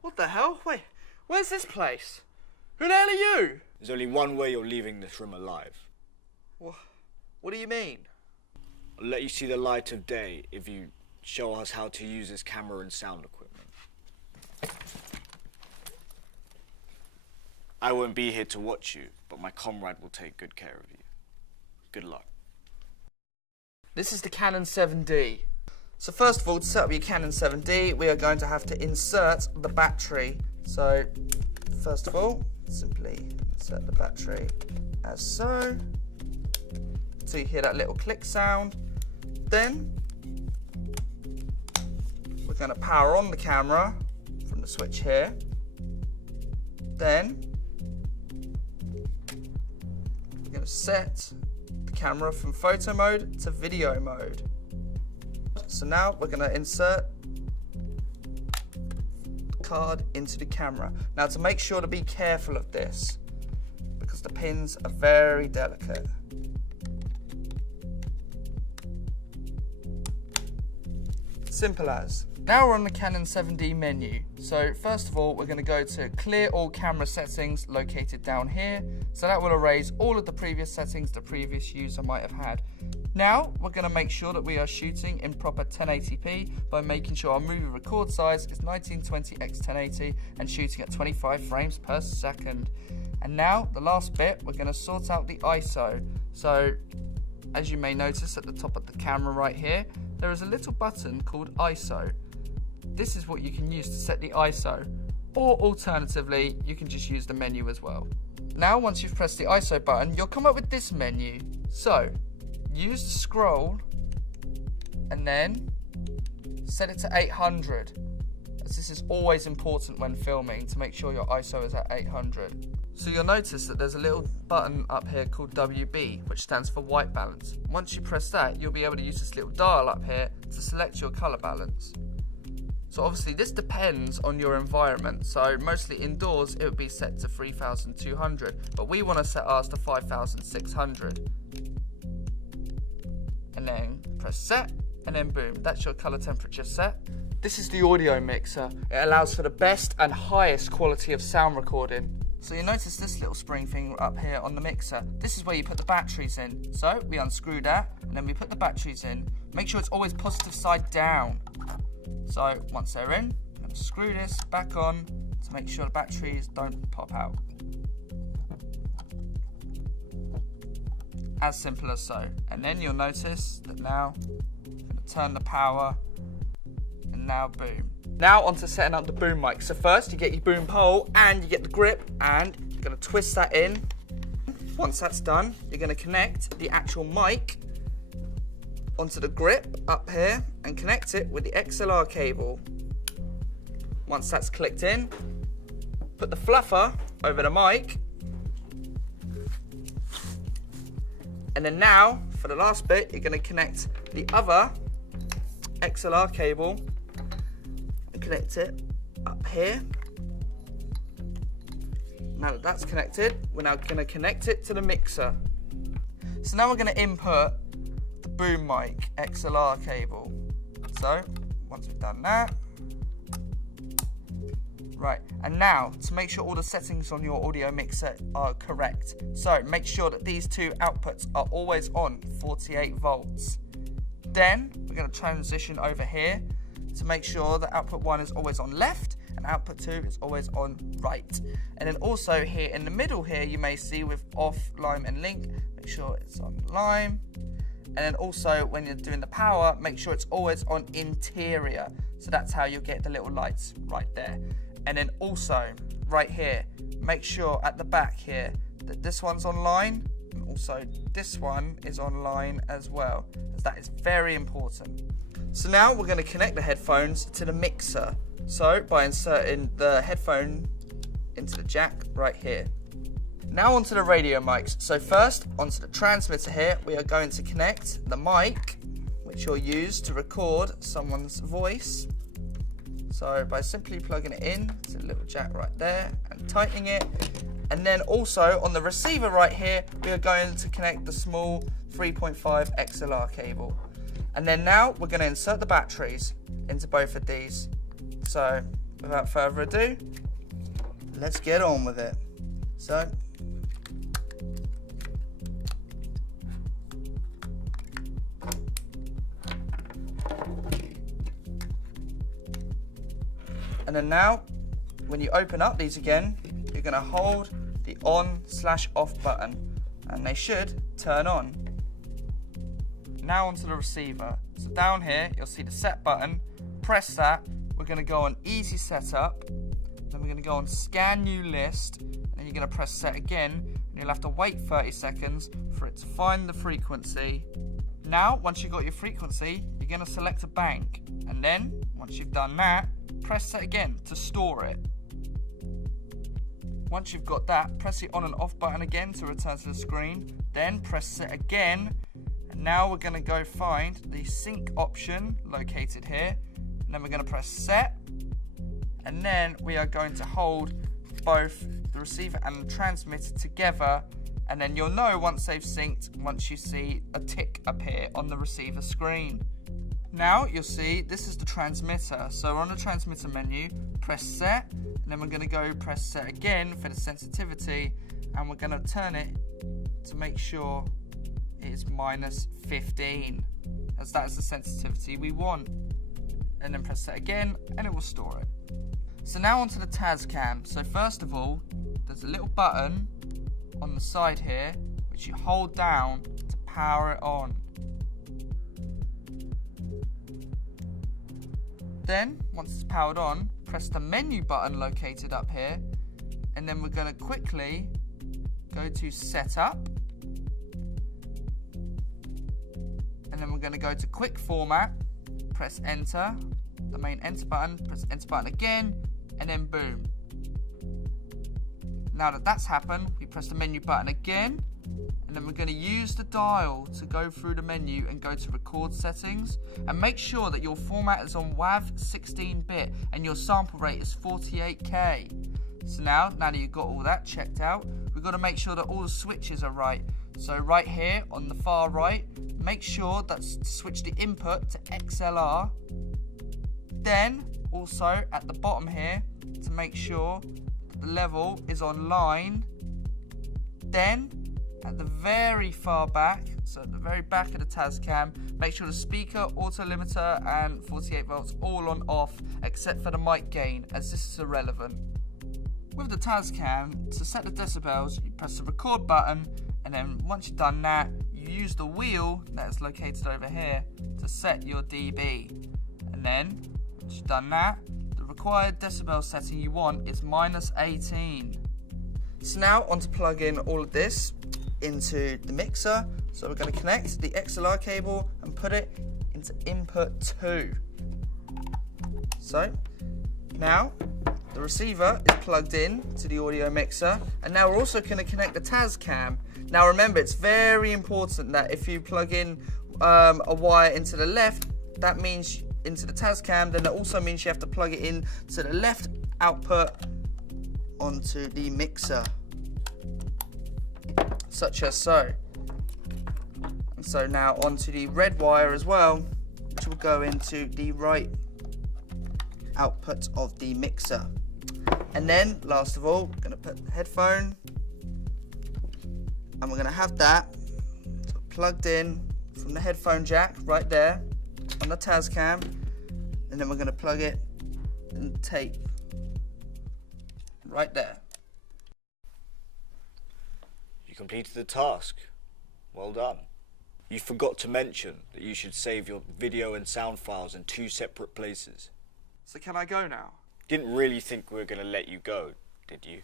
What the hell? Wait, where's this place? Who the hell are you? There's only one way you're leaving this room alive. What do you mean? I'll let you see the light of day if you show us how to use this camera and sound equipment. I won't be here to watch you, but my comrade will take good care of you. Good luck. This is the Canon 7D. So first of all, to set up your Canon 7D, we are going to have to insert the battery. So first of all, simply insert the battery as so. So you hear that little click sound. Then we're going to power on the camera from the switch here. Then we're going to set the camera from photo mode to video mode. So now we're going to insert the card into the camera. Now to make sure to be careful of this, because the pins are very delicate. Simple as. Now we're on the Canon 7D menu. So first of all, we're going to go to clear all camera settings located down here. So that will erase all of the previous settings the previous user might have had. Now we're going to make sure that we are shooting in proper 1080p by making sure our movie record size is 1920x1080 and shooting at 25 frames per second. And now the last bit, we're going to sort out the ISO. So as you may notice at the top of the camera right here, there is a little button called ISO. This is what you can use to set the ISO, or alternatively, you can just use the menu as well. Now, once you've pressed the ISO button, you'll come up with this menu. So, use the scroll, and then set it to 800. As this is always important when filming, to make sure your ISO is at 800. So you'll notice that there's a little button up here called WB, which stands for white balance. Once you press that, you'll be able to use this little dial up here to select your color balance. So obviously this depends on your environment. So mostly indoors, it would be set to 3200, but we want to set ours to 5600. And then press set, and then boom, that's your color temperature set. This is the audio mixer. It allows for the best and highest quality of sound recording. So you notice this little spring thing up here on the mixer. This is where you put the batteries in. So we unscrew that, and then we put the batteries in. Make sure it's always positive side down. So once they're in, I'm going to screw this back on to make sure the batteries don't pop out. As simple as so. And then you'll notice that now I'm going to turn the power, and now boom. Now onto setting up the boom mic. So first you get your boom pole and you get the grip, and you're going to twist that in. Once that's done, you're going to connect the actual mic onto the grip up here and connect it with the XLR cable. Once that's clicked in, put the fluffer over the mic. And then now, for the last bit, you're going to connect the other XLR cable and connect it up here. Now that that's connected, we're now going to connect it to the mixer. So now we're going to input the boom mic XLR cable. So once we've done that, right, and now to make sure all the settings on your audio mixer are correct, so make sure that these two outputs are always on 48 volts. Then we're going to transition over here to make sure that output 1 is always on left and output 2 is always on right. And then also here in the middle here, you may see with off, lime and link, make sure it's on lime. And then also when you're doing the power, make sure it's always on interior. So that's how you'll get the little lights right there. And then also right here, make sure at the back here that this one's online, and also this one is online as well, as that is very important. So now we're going to connect the headphones to the mixer. So by inserting the headphone into the jack right here. Now onto the radio mics. So first onto the transmitter here, we are going to connect the mic, which you'll use to record someone's voice. So by simply plugging it in to the little jack right there and tightening it. And then also on the receiver right here, we are going to connect the small 3.5 XLR cable. And then now we're going to insert the batteries into both of these. So without further ado, let's get on with it. So, and then now, when you open up these again, you're going to hold the on/off button, and they should turn on. Now onto the receiver. So down here, you'll see the set button. Press that. We're going to go on easy setup. Then we're going to go on scan new list. And you're going to press set again. And you'll have to wait 30 seconds for it to find the frequency. Now, once you've got your frequency, you're going to select a bank. And then, once you've done that, press set again to store it. Once you've got that, press the on and off button again to return to the screen. Then press set again. And now we're going to go find the sync option located here. And then we're going to press set. And then we are going to hold both the receiver and the transmitter together. And then you'll know once they've synced once you see a tick appear on the receiver screen. Now you'll see this is the transmitter. So we're on the transmitter menu, press set, and then we're going to go press set again for the sensitivity, and we're going to turn it to make sure it is -15, as that is the sensitivity we want. And then press set again, and it will store it. So now onto the Tascam. So first of all, there's a little button on the side here, which you hold down to power it on. Then, once it's powered on, press the menu button located up here, and then we're going to quickly go to Setup, and then we're going to go to Quick Format, press Enter, the main Enter button, press Enter button again, and then boom. Now that that's happened, we press the menu button again, and then we're going to use the dial to go through the menu and go to record settings, and make sure that your format is on WAV 16-bit and your sample rate is 48K. So now that you've got all that checked out, we've got to make sure that all the switches are right. So right here on the far right, make sure that switch the input to XLR. Then also at the bottom here, to make sure that the level is on line. Then at the very far back, so at the very back of the Tascam, make sure the speaker, auto limiter and 48 volts all on off, except for the mic gain, as this is irrelevant. With the Tascam, to set the decibels, you press the record button, and then once you've done that, you use the wheel that is located over here to set your dB. And then, once you've done that, the required decibel setting you want is -18. So now on to plug in all of this into the mixer. So we're going to connect the XLR cable and put it into input 2. So now the receiver is plugged in to the audio mixer, and now we're also going to connect the Tascam. Now remember, it's very important that if you plug in a wire into the left, that means into the Tascam, then that also means you have to plug it in to the left output onto the mixer, such as so. And so now onto the red wire as well, which will go into the right output of the mixer. And then last of all, we're going to put the headphone, and we're going to have that plugged in from the headphone jack right there on the Tascam, and then we're going to plug it in tape right there. You completed the task. Well done. You forgot to mention that you should save your video and sound files in 2 separate places. So can I go now? Didn't really think we were going to let you go, did you?